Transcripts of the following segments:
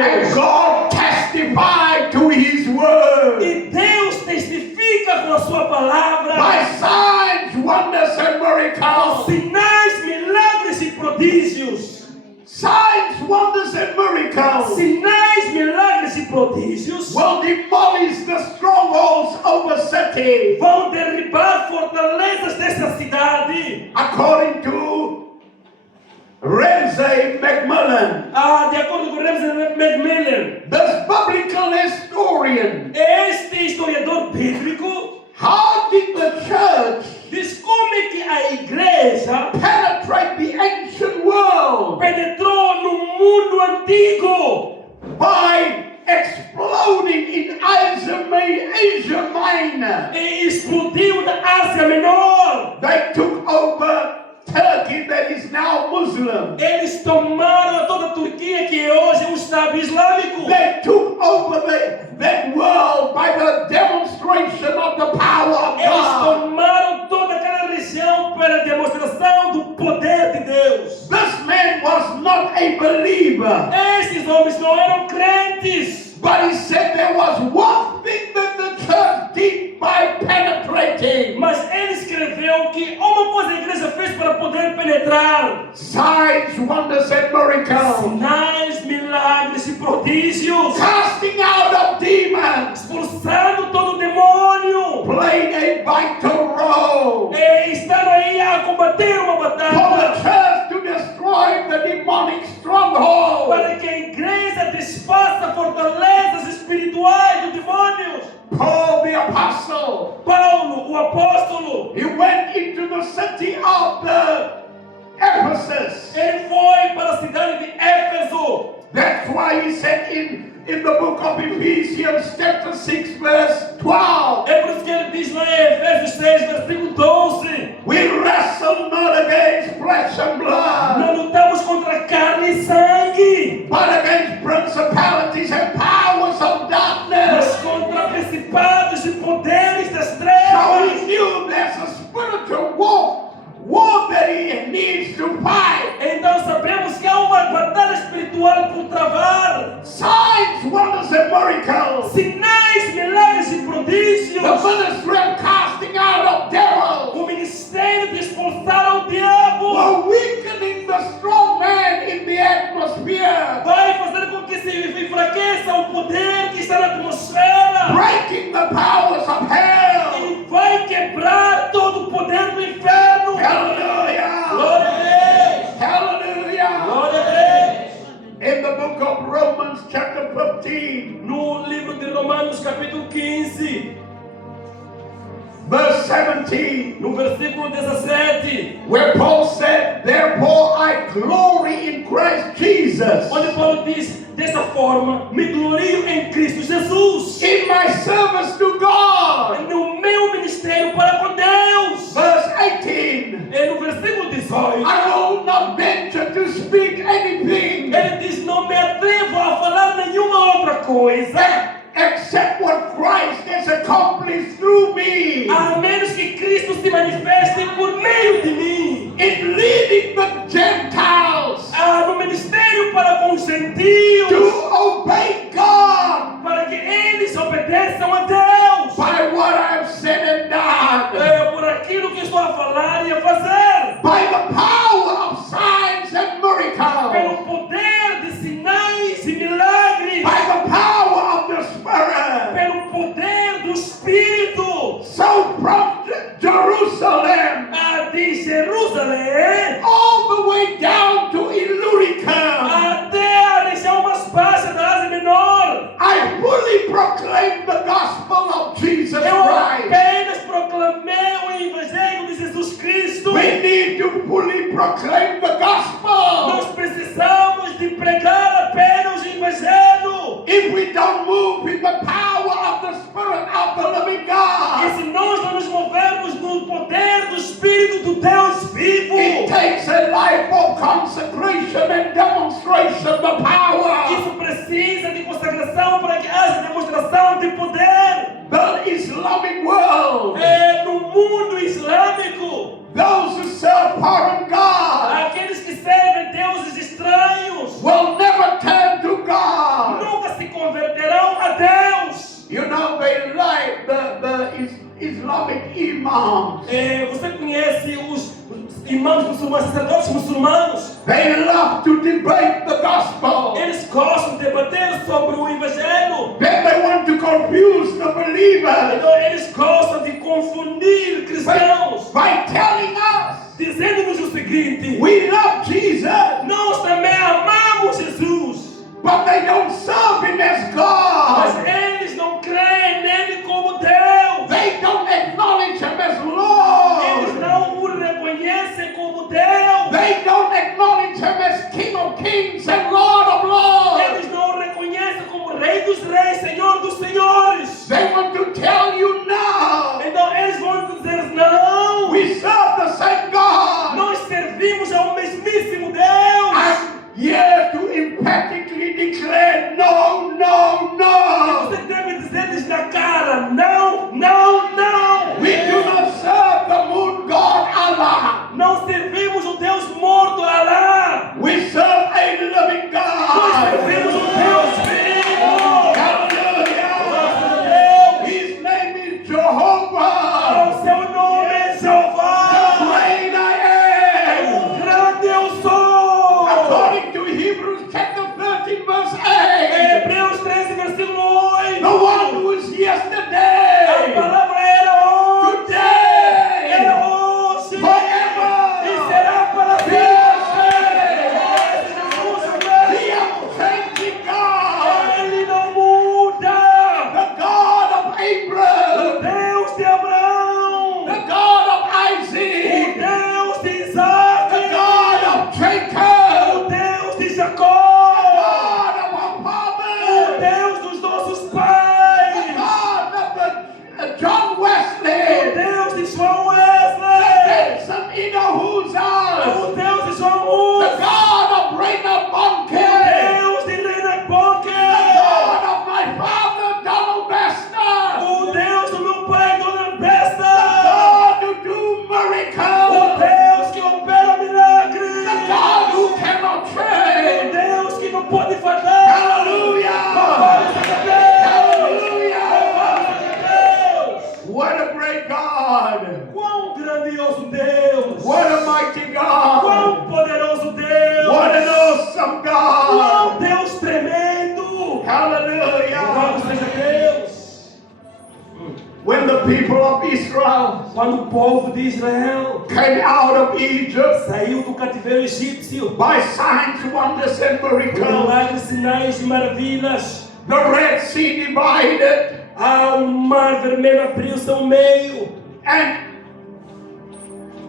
And God testified to His word E Deus testifica com a sua palavra. by signs, wonders, and miracles. Sinais, milagres e prodígios. Signs, wonders, and miracles Sinais, milagres e prodígios will demolish the strongholds over cities. vão derribar fortalezas dessa cidade. According to Ramsay MacMillan, De acordo com Ramsay MacMillan, this biblical historian, este historiador bíblico how did the church diz como é que a igreja penetrate the ancient world penetrou no mundo antigo by exploding in Asia Minor? e explodiu na Ásia Menor. They took over Turkey that is now Muslim. Eles tomaram toda a Turquia, que é hoje um Estado Islâmico. They took over that world by the demonstration of the power of Eles God. tomaram toda aquela região pela demonstração do poder de Deus. This man was not a believer, Esses homens não eram crentes, but he said there was one thing that the church did by penetrating. mas ele escreveu que uma coisa a igreja fez para poder penetrar: Signs, wonders, and miracles. sinais, milagres e prodígios, Casting out of demons expulsando todo demônio, played a vital role e estando aí a combater uma for the batalha church to destroy the demonic stronghold. para que a igreja desfaça fortalezas espirituais dos demônios. Paul the apostle, Paulo, o apóstolo, he went into the city of Ephesus. ele foi para a cidade de Éfeso. That's why he said in the book of Ephesians chapter 6 verse 12, É por isso que ele diz lá em Efésios 6, versículo 12: we wrestle not against flesh and blood, não lutamos contra carne e sangue, but against principalities and powers of mas darkness. contra principados e poderes das So trevas. he knew there's a spiritual war that he needs to fight. Então sabemos que há uma batalha espiritual por travar. Signs, wonders, and miracles. Sinais, milagres e prodígios. The ministry of casting out of devils O ministério de expulsar o diabo were weakening the strong man in the atmosphere, vai fazer com que se enfraqueça o poder que está na atmosfera breaking the powers of hell. e vai quebrar todo o poder do inferno. Hallelujah! Glória a Deus! Hallelujah! Glória a Deus! In the book of Romans chapter 15, No livro de Romanos capítulo 15, verse 17, no versículo 17, where Paul said, therefore I glory in Christ Jesus, onde Paulo diz dessa forma: me glorio em Cristo Jesus, in my service to God. no meu ministério para com Deus. Verse 18, E no versículo 18, I will not venture to speak anything ele diz: não me atrevo a falar nenhuma outra coisa, except what Christ has accomplished through me a menos que Cristo se manifeste por meio de mim, in leading the Gentiles no ministério para com os gentios, to obey God para que eles obedeçam a Deus, by what I've said and done, por aquilo que estou a falar e a fazer, by the power of signs and miracles, pelo poder de sinais e milagres, by the power of the Spirit. pelo poder do Espírito. So from Jerusalem De Jerusalém all the way down to Illyricum, até a região mais baixa da Ásia Menor, I fully proclaim the gospel of Jesus eu Christ. apenas proclamei o Evangelho de Jesus Cristo. We need to fully proclaim the gospel. Nós precisamos de pregar apenas o Evangelho. If we don't move in the power of the Spirit of the living E God, se nós não nos movermos no poder do Espírito do Deus vivo, it takes a life of consecration and demonstration the power. isso precisa de consagração para que haja demonstração de poder. The Islamic world, No mundo islâmico, those who serve foreign gods aqueles que servem deuses estranhos will never turn to God. Islamic imams. Você conhece os imãs muçulmanos, sacerdotes muçulmanos? They love to debate the gospel. Eles gostam de debater sobre o evangelho. Then they want to confuse the believers Então eles gostam de confundir cristãos, by telling us dizendo-nos o seguinte: we love Jesus, nós também amamos Jesus, but they don't serve him as mas God. eles não creem nele como Deus. They don't acknowledge him as Eles Lord. não o reconhecem como Deus. They don't acknowledge him as King of Kings and Lord of Lords. Eles não o reconhecem como Rei dos Reis, Senhor dos Senhores. They want to tell you now, Então eles vão dizer: não, we serve the same God. nós servimos ao mesmíssimo Deus. I'm here to emphatically declare no, no, no. Você deve dizer-lhes na cara: não, não, não. We do not serve the moon god Allah. Não servimos o Deus morto, Alá. We serve a living Nós servimos God. o Deus vivo. Hallelujah. Deus. His name is Jehovah. O seu nome é Jeová. Great I am. O grande eu sou. According to Hebrews chapter 13 verse 8. Hebreus 13, versículo 8. The one who is A yesterday, palavra era hoje, today, era hoje forever. e será para sempre. The unchanging God, Ele não muda. the God of Abraham, O Deus de Abraão, the God of o Isaac, Deus de Isaac, the God of o Jacob, Deus de the Jacó, God of our o fathers, Deus dos nossos the pais, God of the John o Wesley, Deus de João Wesley, Benson Idahosa, o Deus de João the Hus, God of Rainer o Bonke, Deus de Leonard the Bonke, God of my father Donald Bester, o Deus do meu pai Donald the Besta, God who do o miracles, Deus que opera the milagres, God who cannot o change. Deus que não pode falhar. Hallelujah! Louvado seja Deus! Hallelujah! Louvado seja Deus! What a great God! Quão grandioso Deus! What a mighty God! Quão poderoso Deus! What an awesome God! Quão Deus tremendo! Louvado Hallelujah! seja Deus! When the people of Israel Quando o povo de Israel came out of Egypt saiu do cativeiro egípcio, by signs, wonders, and com miracles, milagres, sinais e maravilhas, the Red Sea divided, o mar vermelho abriu-se ao meio, and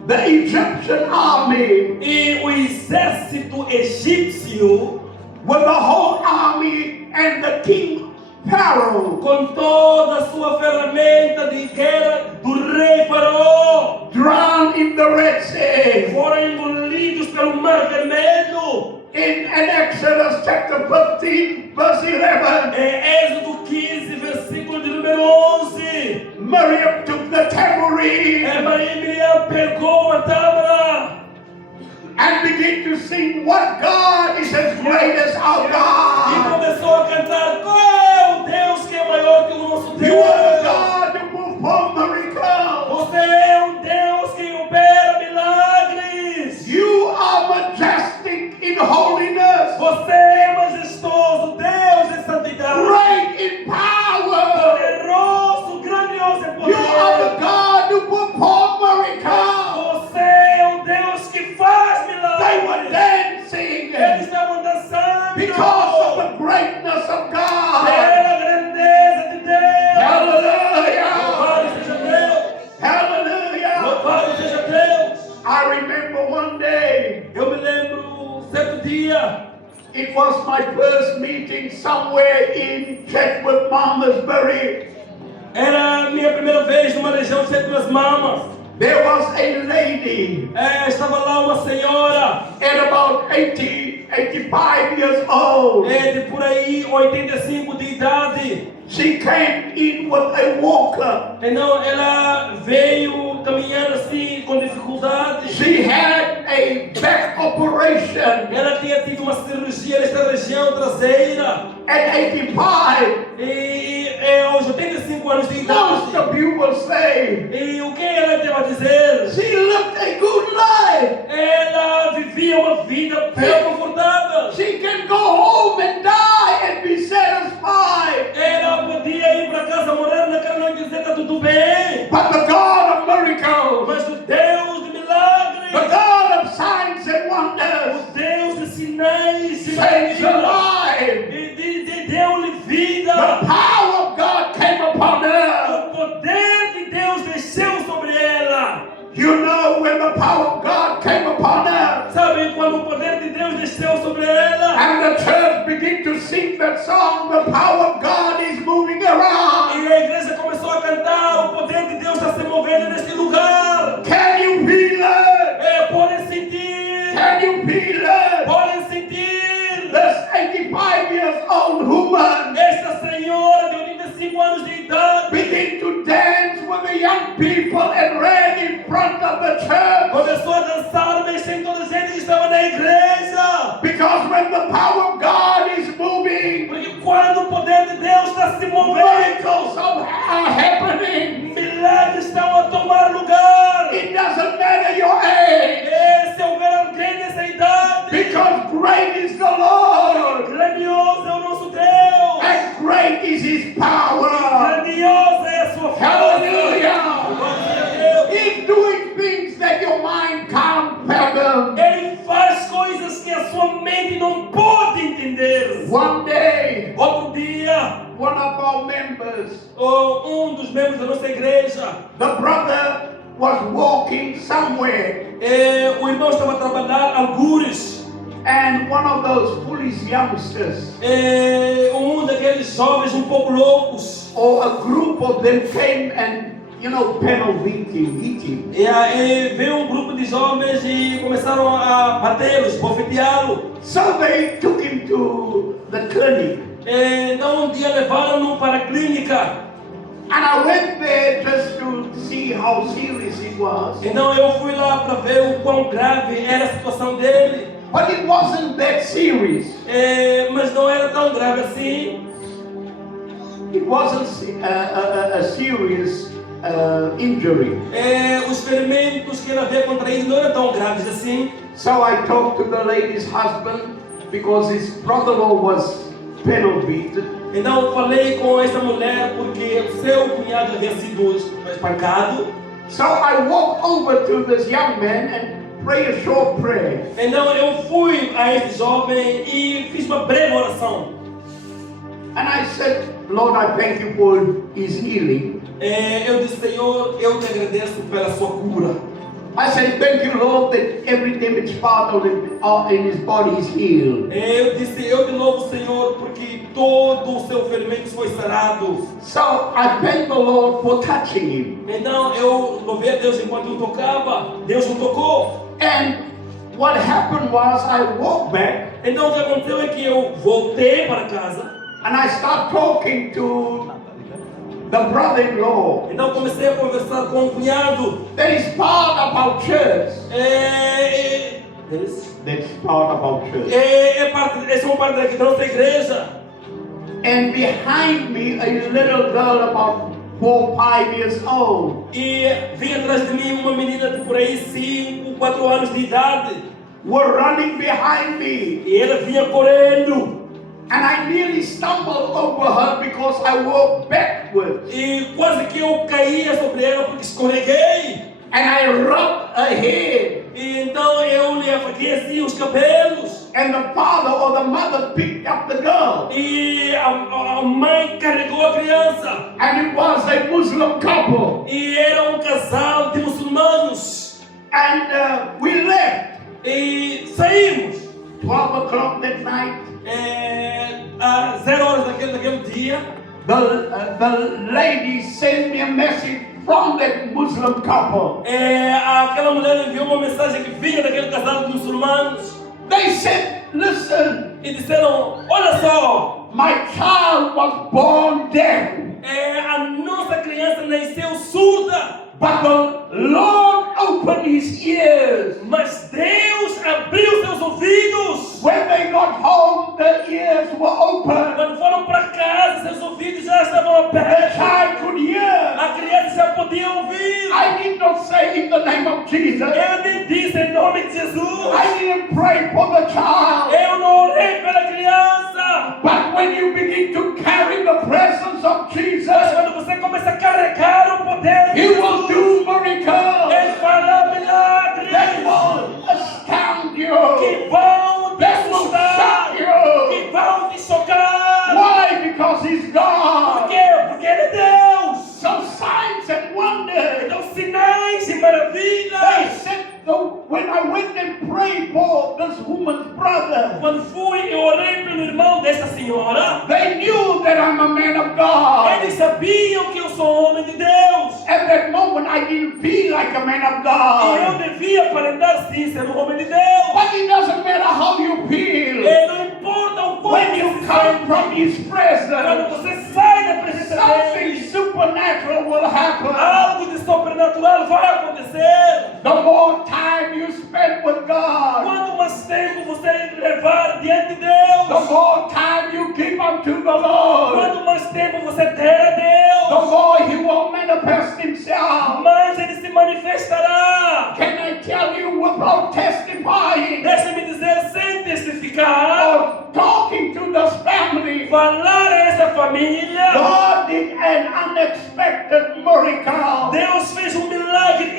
the Egyptian army, e o exército egípcio, with the whole army and the king Pharaoh, com toda a sua ferramenta de guerra do rei Faraó, drowned in the Red Sea. foram engolidos pelo mar vermelho. In Exodus chapter 15, verse 11, Êxodo 15, versículo de número 11. Miriam took the tambourine Maria e Miriam pegou a tábua and began to sing, "What God is as great as our e God? começou a cantar: qual é o Deus que é maior que o nosso You are the Deus? God who perform miracles. Você é um Deus que opera milagres. You are majestic in holiness, Você é majestoso, Deus em santidade, great in power. poderoso, grandioso em You are the poder. God who perform miracles." Você é o Deus que faz They were milagres. dancing Eles estavam dançando because of the greatness of God. pela grandeza de Deus. Hallelujah! Louvado seja Deus. Hallelujah! Louvado seja Deus. I remember one day, Eu me lembro, certo dia, it was my first meeting somewhere in Chetwood, Malmesbury. era a minha primeira vez numa região de Sétimas Mamas. There was a lady Estava lá uma senhora, at about 85 years old. de por aí 85 de idade. She came in with a walker. Então ela veio caminhando assim com dificuldade. She had a back operation Ela tinha tido uma cirurgia nesta região traseira. at 85. E aos aos 85 anos de Most idade. of you will say, E o que ela teve a dizer? she lived a good life. Ela vivia uma vida bem confortável. She can go home and die and be satisfied. Ela podia ir para casa morar naquela noite e dizer que está tudo bem. But the God of miracles, Mas o Deus de milagres, the God of signs and wonders, o Deus de sinais e saved her maravilhas, life. deu-lhe vida. The power of God came upon her. O poder de Deus desceu sobre ela. You know when the power of God came upon her, Sabe quando o poder de Deus desceu sobre ela? and the church began to sing that song, the power of God is moving around. E a igreja começou a cantar, o poder de Deus está se movendo neste lugar. Can you feel it? Podem sentir, Can you feel it? podem sentir. This 85 years old woman Esta senhora de 85 anos de idade began to dance with the young people and ran in front of the church. começou a dançar, mexendo toda a gente que estava na igreja. Because when the power of God is moving, Porque quando o poder de Deus está se movendo, miracles are happening. milagres estão a tomar lugar. It doesn't matter your age, Se houver alguém nessa idade, because great is the Lord, grandioso é o nosso Deus. and great is His power. Grandiosa é a sua força. Hallelujah. Glória a Deus. He's doing things that your mind can't fathom. Ele faz coisas que a sua mente não pode entender. One day, Outro dia, one of our members, dos membros da nossa igreja, the brother, was walking somewhere, o irmão estava a trabalhar algures. and one of those foolish youngsters, Daqueles jovens um pouco loucos, or a group of them, came and, pedal beat him. veio um grupo de jovens e começaram a batê-los, bofeteá-lo. So they took him to the clinic. Então dia levaram-no para a clínica. And I went there just to see how serious it was. Então eu fui lá para ver o quão grave era a situação dele. But it wasn't that serious. Mas não era tão grave assim. It wasn't a serious injury. Os ferimentos que ele havia contraído não eram tão graves assim. So I talked to the lady's husband, because his brother-in-law was pedal beaten. Então eu falei com essa mulher porque o seu cunhado havia sido espancado. So I walked over to this young man and prayed a short prayer. Então eu fui a esse jovem e fiz uma breve oração. And I said, Lord, I thank you for his healing. Eu disse, Senhor, eu te agradeço pela sua cura. I said, thank you, Lord, that every damaged part in his body is healed. Eu disse, eu te louvo, Senhor, porque todo o seu ferimento foi sarado. So I thank the Lord for touching him. Então eu louvei a Deus enquanto eu tocava. Deus o tocou. And what happened was I walked back Então o que aconteceu é que eu voltei para casa. and I started talking to the brother-in-law Então comecei a conversar com o cunhado. that is part of our church. That's part of our church. São parte da nossa igreja. And behind me, a little girl about 4 or 5 years old. E vinha atrás de mim uma menina de por aí 5, 4 anos de idade. Were running behind me. E ela vinha correndo. And I nearly stumbled over her because I walked backwards. E quase que eu caía sobre ela porque escorreguei. And I rubbed her head. E então eu lhe afaguei assim os cabelos. And the father or the mother picked up the girl. E a mãe carregou a criança. And it was a Muslim couple. E era um casal de muçulmanos. And we left. E saímos. 12 o'clock that night. Às 0 horas daquele dia. The lady sent me a message from that Muslim couple. Aquela mulher enviou uma mensagem que vinha daquele casal de muçulmanos. They said, listen, E disseram, olha só, my child was born deaf, a nossa criança nasceu surda, but the Lord opened his ears. mas Deus abriu seus ouvidos. When they got home, the ears were open. Quando foram para casa, seus ouvidos já estavam abertos. The child could hear. A criança já podia ouvir. I did not say in the name of Jesus. Eu nem disse em nome de Jesus. I didn't pray for the child. Eu não orei pela criança. But when you begin to carry the presence of Mas Jesus, quando você começa a carregar o poder de He will Jesus, do miracles Ele fará milagres that will astound que you, vão te that will assustar, shock you. que vão te chocar. Why? Because He's Por God. quê? Porque Ele é Deus. So signs and wonders. Então, sinais e They maravilhas. said, when I went and prayed for this woman's brother, Quando fui e orei pelo irmão dessa senhora, they knew that I'm a man of God. eles sabiam que eu sou homem de Deus. At that moment, I didn't feel like a man of E eu God. devia aparentar sim ser um homem de Deus. But it doesn't matter how you feel. E não importa o quanto When you você come sente, from His quando presence, você sai da presença something dele, supernatural will happen. algo de sobrenatural vai acontecer. The more time you spend with God, Quanto mais tempo você levar diante de the Deus, more time you give unto the Lord, quanto mais tempo você der a the Deus, more He will manifest Himself. mais Ele se manifestará. Can I tell you without testifying Deixe-me dizer sem testificar, or talking to this family? falar a essa família. God did an unexpected miracle. Deus fez um milagre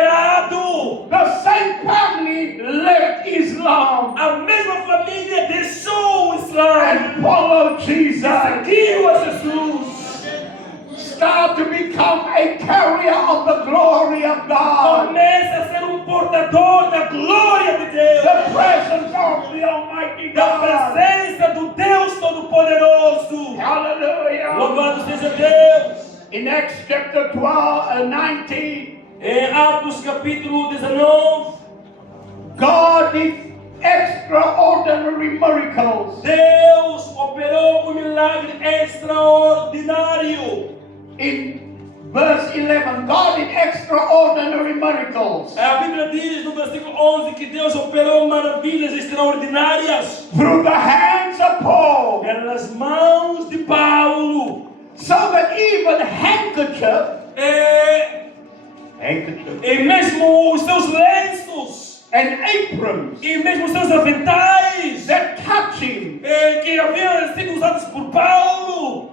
inesperado. The same family left Islam A mesma família deixou o Islã and followed Jesus. seguiu a Jesus. Start to become a carrier of the glory of God. Começa a ser um portador da glória de Deus, The presence of the Almighty da God. presença do Deus Todo-Poderoso. Hallelujah. Louvado seja Deus. In Acts chapter 12, 19, Em Atos capítulo 19, God did extraordinary miracles. Deus operou um milagre extraordinário. In verse 11, God did extraordinary miracles A Bíblia diz no versículo 11 que Deus operou maravilhas extraordinárias through the hands of Paul, pelas mãos de Paulo. so that even handkerchief, E mesmo os seus lenços, and aprons e mesmo os seus aventais, that touch him que haviam sido usados por Paulo,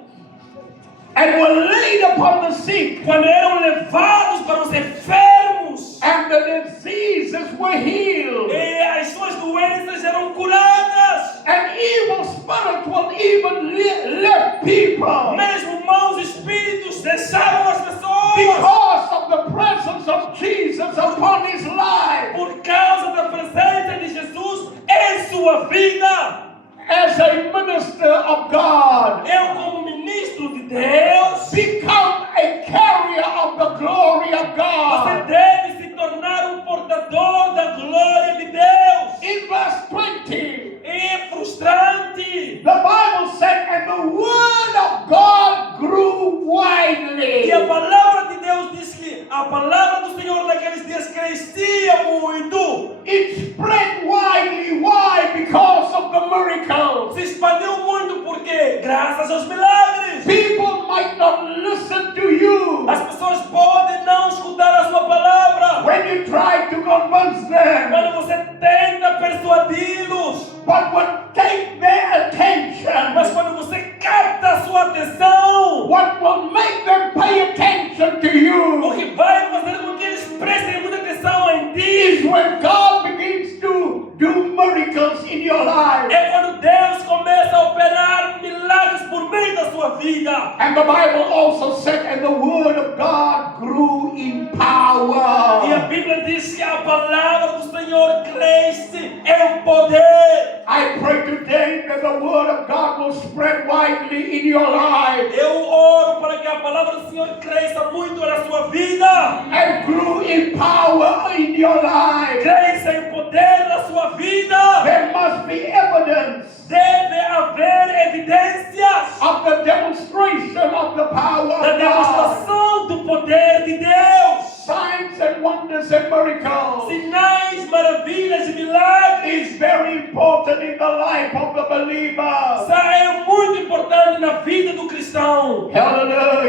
and were laid upon the sick, quando eram levados para os enfermos, and the diseases were healed, e as suas doenças eram curadas, and evil spirits will even left people mesmo maus espíritos deixaram as pessoas because of the presence of Jesus upon his life. por causa da presença de Jesus em sua vida. As a minister of God, Eu, como ministro de Deus, become a carrier of the glory of você God. deve se tornar um portador da glória de Deus. In verse 20, É frustrante. the Bible said, and the word of God grew widely. E a palavra de Deus diz que a palavra do Senhor naqueles dias crescia muito. It spread widely. Why? Because of the miracles. Se expandiu muito porque, graças aos milagres, People might not listen to you as pessoas podem não escutar a sua palavra. when you try to convince them, Quando você tenta persuadi-los, but when take their attention, mas quando você capta a sua atenção, what will make them pay attention to o you que vai fazer com que eles prestem muita atenção em ti is when God begins to do miracles in your life. é quando Deus começa a operar milagres por meio da sua vida. And the Bible also said, and the word of God grew in E a power. Bíblia diz que a palavra do Senhor cresce em poder. I pray today that the word of God will spread widely in your life Eu oro para que a palavra do Senhor cresça muito na sua vida. and grew in power in your life. Cresça em poder na sua vida. There must be evidence Deve haver evidências of the demonstration of the power da of God. demonstração do poder de Deus. Signs and wonders and miracles Sinais, maravilhas e milagres is very important in the life of the believer. é muito importante na vida do cristão. Hallelujah.